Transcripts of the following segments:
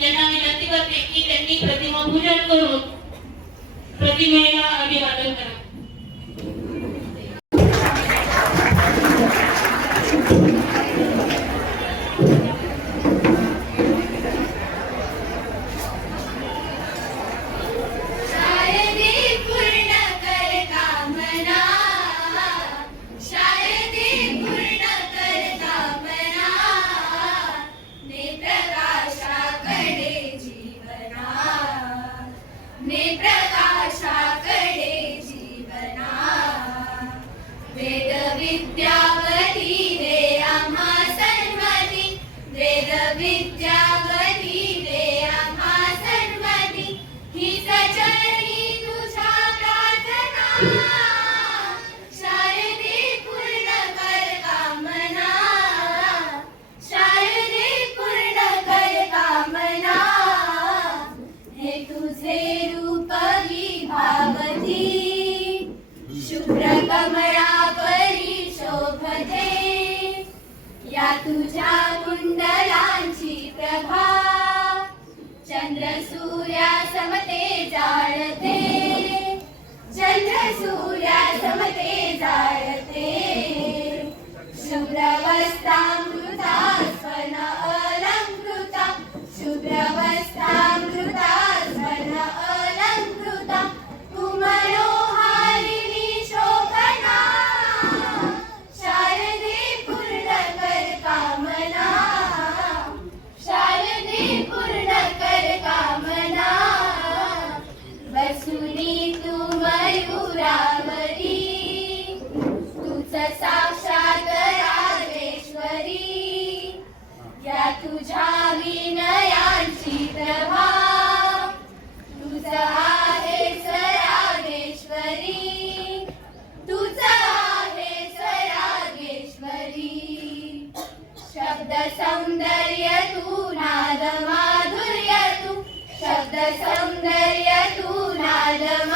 यांना विनंती करते की त्यांनी प्रतिमा पूजन करून प्रतिमेला अभिवादन करा. रमते जाळते शुभ्रवस्तामृता स्वन अलंकृता शुभ्रवस् Adam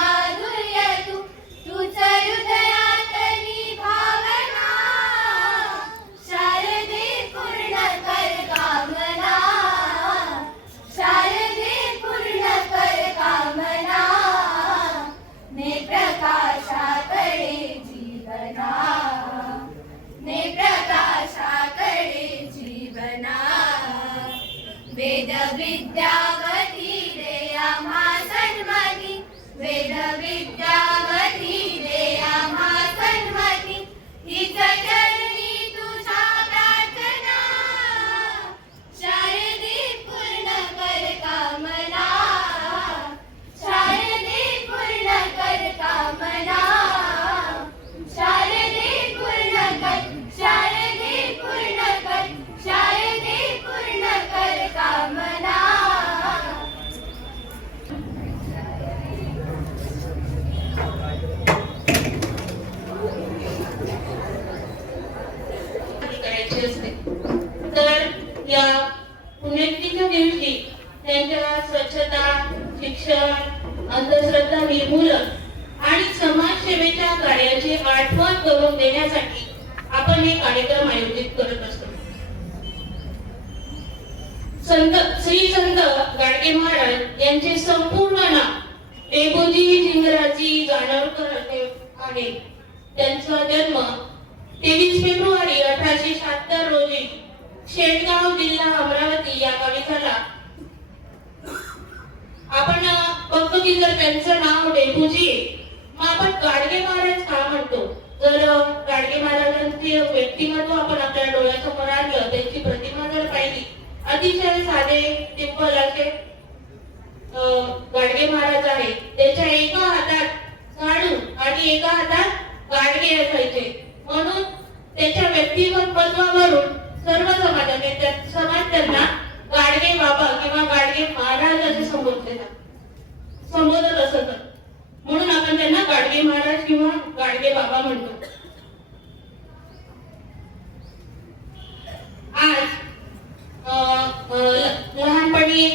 आपण हे कार्यक्रम आयोजित करत असतो. संत श्री संत गाडगे महाराज यांचे संपूर्ण नाव डेबोजी जिंगराजी जाणवकर असे आहे. त्यांचा जन्म तेवीस फेब्रुवारी अठराशे शहात्तर रोजी शेटगाव जिल्हा अमरावती या गावी झाला. आपण बघतो की जर त्यांचं नाव डेबूजी मग आपण गाडगे महाराज का म्हणतो? जर गाडगे महाराजांचे व्यक्तिमत्व आपण आपल्या डोळ्यासमोर आणलं त्यांची प्रतिमा जर पाहिली अतिशय साधे सिंपल असे गाडगे महाराज आहे. त्याच्या एका हातात झाडू आणि एका हातात गाडगे असायचे. म्हणून त्याच्या व्यक्तिमत्वावरून सर्व समाजाने त्या समाज त्यांना गाडगे बाबा किंवा गाडगे महाराज असे संबोधले संबोधत असत. म्हणून आपण त्यांना गाडगे महाराज किंवा गाडगे बाबा म्हणतो. आज लहानपणी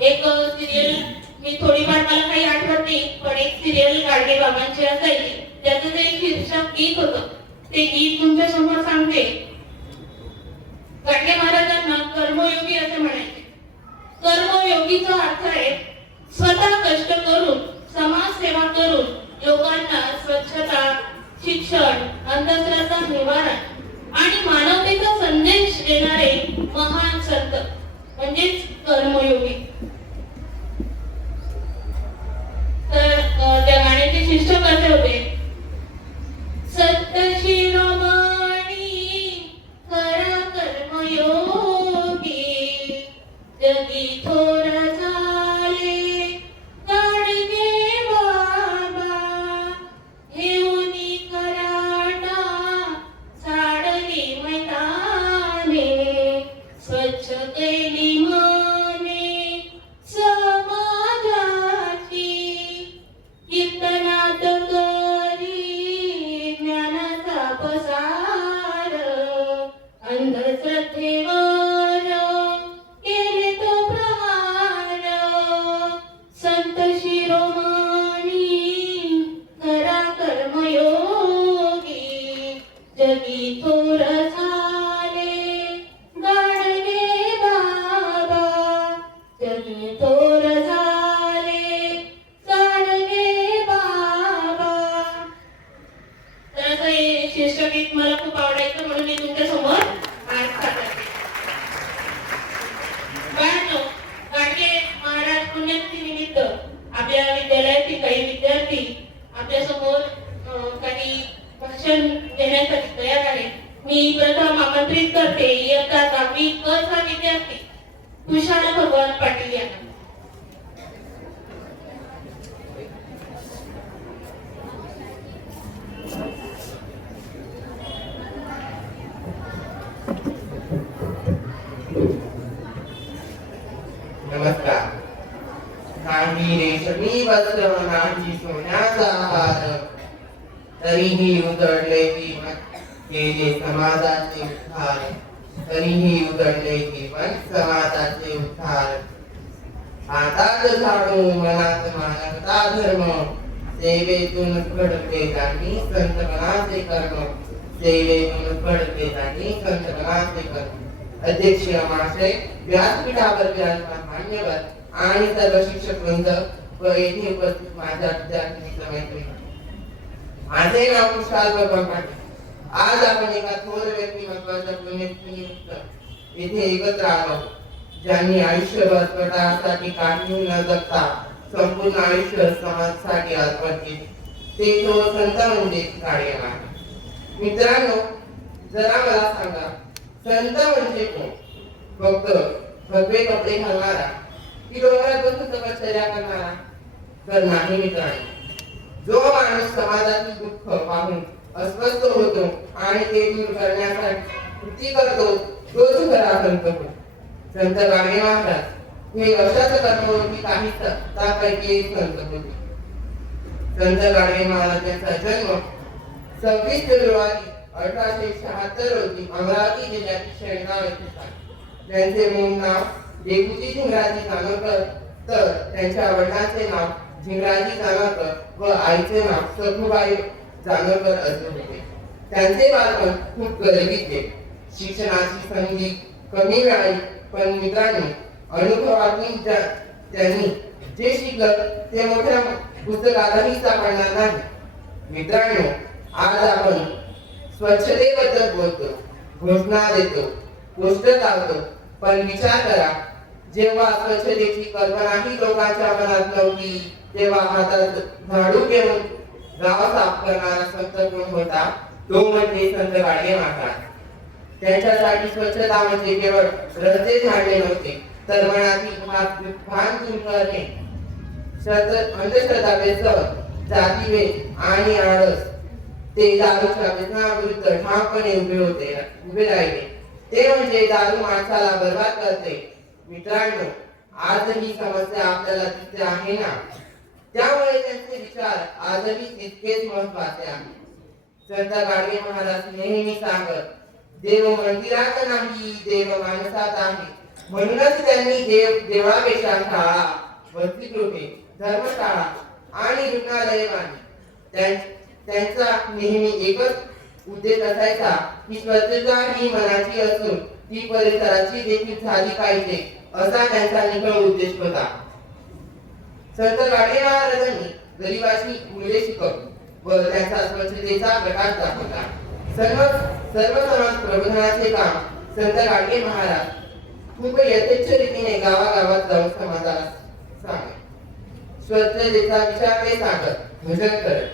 एक सिरियल मी थोडीफार मला काही आठवत नाही पण एक सिरियल गाडगे बाबांची असायची. त्याचं ते शीर्षक गीत होतं. ते गीत तुमच्यासमोर सांगते. गाडगे महाराजांना कर्मयोगी असे म्हणायचे. कर्मयोगीचा अर्थ आहे स्वतः कष्ट करून समाजसेवा करून लोकांना स्वच्छता शिक्षण अंधश्रद्धा निवारण आणि मानवतेचा संदेश देणारे महान संत म्हणजेच कर्मयोगी. to believe. निमित्त आपल्या विद्यालयातील काही विद्यार्थी आपल्यासमोर काही भाषण देण्यासाठी तयार आहेत. मी प्रथम आमंत्रित करते. इयत्ता दहावी क चा विद्यार्थी तुषार भगवान पाटील यांना नमस्कार काही रेशमी नाही सोन्याचा हार तरीही उजळले जीवन केले समाजाचे उद्धार तरीही उजळले जीवन समाजाचे उद्धार हातात झाडू मनात मानवता धर्म सेवेतून घडते जाणी संतपणाचे कर्म सेवेतून घडते जाणी संतपणाचे कर्म. अध्यक्ष महाशय व्यासपीठावर विराजमान मान्यवर आणि सर्व शिक्षक वृंद व येथे उपस्थित माझ्या विद्यार्थी मैत्री माझे नाव कुशाल ब्रह्माने आज आपण एका थोर व्यक्तिमत्वाच्या पुण्यतिथीनिमित्त येथे एकत्र आलो. ज्यांनी आयुष्यभर स्वतःसाठी काही न जगता संपूर्ण आयुष्य समाजासाठी अर्पण केले. ते तो संत म्हणजे गाडगे आहे. मित्रांनो जरा मला सांगा संत म्हणजे कोण? फक्त भगवे कपडे घालणारा की डोंगरात बसून तपश्चर्या करणारा? तर नाही मित्रांनो जो माणूस समाजातील दुःख पाहून अस्वस्थ होतो आणि ते दूर करण्यासाठी कृती करतो तोच खरा संत होतो. संत गाडगे महाराज हे अशाच कर्मयोगी काही त्यापैकी एक संत होते. संत गाडगे महाराजांचा जन्म सव्वीस फेब्रुवारी अठराशे शहात्तर रोजी अमरावती जिल्ह्यातील शेळगाव येथे झाले. त्यांचे मूळ नाव देवजी झिंगराजी जानोरकर तर त्यांच्या वडिलांचे नाव झिंगराजी जानकर व आईचे नाव सखुबाई जागरकर असे होते. त्यांचे बालपण खूप गरिबीचे शिक्षणाची संधी कमी मिळाली पण मित्रांनी अनुभवातून त्यांनी जे शिकलं ते मोठ्या पुस्तकालाही सापडणार नाही. मित्रांनो आज आपण स्वच्छतेबद्दल बोलतो घोषणा देतो गोष्ट लावतो पण विचार करा जेव्हा स्वच्छतेची कल्पनाही लोकांच्या मनात नव्हती तेव्हा हातात झाडू घेऊन गाव साफ करणारा संत कोण होता? तो म्हणजे संत गाडगे महाराज. त्यांच्यासाठी स्वच्छता म्हणजे केवळ रस्ते झाडले नव्हते तर मनातील भान दूर करणे श्रद्ध- अंधश्रद्धावेसह जातीभेद आणि आळस ते दारूच्या व्यसनाविरुद्ध ठामपणे उभे होते उभे राहिले. ते म्हणजे दारू माणसाला बर्बाद करते मित्रांनो आज ही समस्या आपल्याला तिथे आहे ना? त्यामुळे त्यांचे विचार आजही तितकेच महत्त्वाचे आहे संत गाडगे महाराज नेहमी सांगत देव मंदिरात नाही देव माणसात आहे. म्हणूनच त्यांनी देव देवापेक्षा शाळा वसतिगृहे धर्मशाळा आणि रुग्णालय बांधली. त्यांचा नेहमी एकच उद्देश असायचा की स्वच्छता ही मनाची असून ती परिसराची देखील झाली पाहिजे असा त्यांचा निकळ उद्देश होता. संत गाडगे महाराजांनी गरिबाची मुले शिकवली व त्यांचा स्वच्छतेचा प्रकाश दाखवला. सर्व सर्व समाज प्रबोधनाचे काम संत गाडगे महाराज खूप यथेच्छ रीतीने गावागावात जाऊन समाजाला सांगे स्वच्छतेचा विचार ते सांगत भजन करत.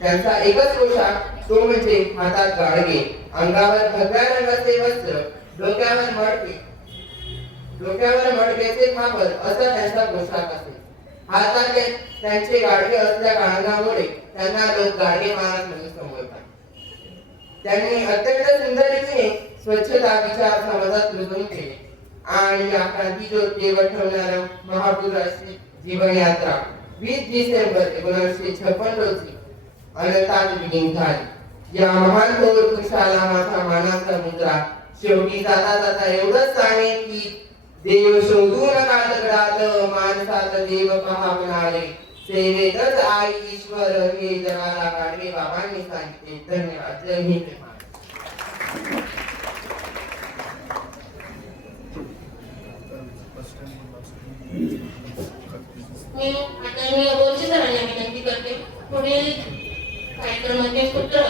त्यांचा एकच पोशाख तो म्हणजे हातात गाडगे. अंगावर भगव्या रंगाचे वस्त्र डोक्यावर मडके. डोक्यावर मडक्याचे खापर असा त्यांचा पोशाख असे हाताने त्यांचे गाडगे असल्या कारणामुळे त्यांना लोक गाडगे महाराज म्हणून संबोधतात त्यांनी अत्यंत सुंदर रीतीने स्वच्छता विचार समाजात रुजवून केले. आणि या क्रांतीज्योत जेवण ठेवणाऱ्या महापुराची जीवनयात्रा वीस डिसेंबर एकोणीसशे छप्पन रोजी अनंतात विलीन झाली. या महान थोर पुरुषाला माझा मानाचा मुद्रा शेवटी जाता जाता एवढंच सांगेन की देव शोधून नका माणसात देव पहा म्हणाले सेवेतच आई ईश्वर हे जगाला काढले बाबांनी सांगितले धन्यवाद. जय हिंद. मी आता मी अबोलची सरांना विनंती करते. पुढील कार्यक्रमाचे सूत्र